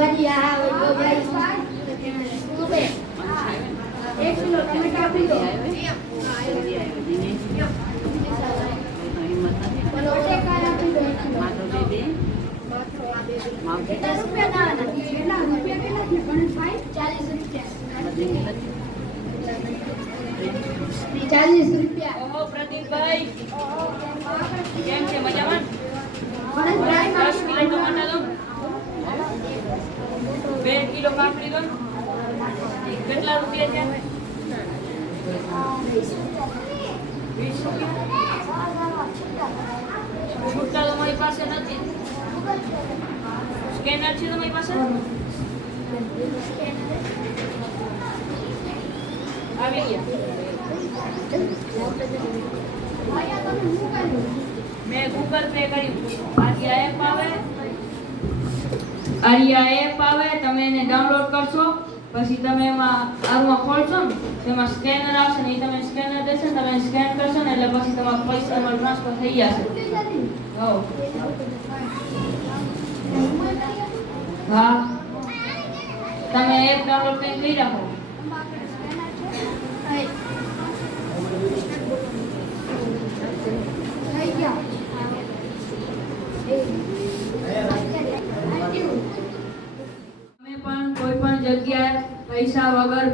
ભજીયા એક કિલો ટમેટા આપી દો. ₹40. ઓહો પ્રદીપભાઈ કેમ છે મજામાં? 10 કિલો ટમાટા દો, 2 કિલો કાકડી દો. કેટલા રૂપિયા છે? 20 રૂપિયા. છૂટા તો મારી પાસે નથી. સ્કેનર છે તમારી પાસે? આવી ગયા. મેં ગૂગલ પે કર્યું. આર્યા એપ આવે તમે એને ડાઉનલોડ કરશો, પછી તમે એમાં આમાં ખોલશો ને તેમાં સ્કેનર આવશે ને એ તમે સ્કેનર દેશે ને તમે સ્કેન કરશો ને એટલે પછી તમારા પૈસા એમાં ટ્રાન્સફર થઈ જશે. હા તમે એપ ડાઉનલોડ કરી રાખો. તમે પણ કોઈ પણ જગ્યાએ પૈસા વગર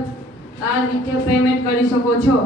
આ રીતે પેમેન્ટ કરી શકો છો.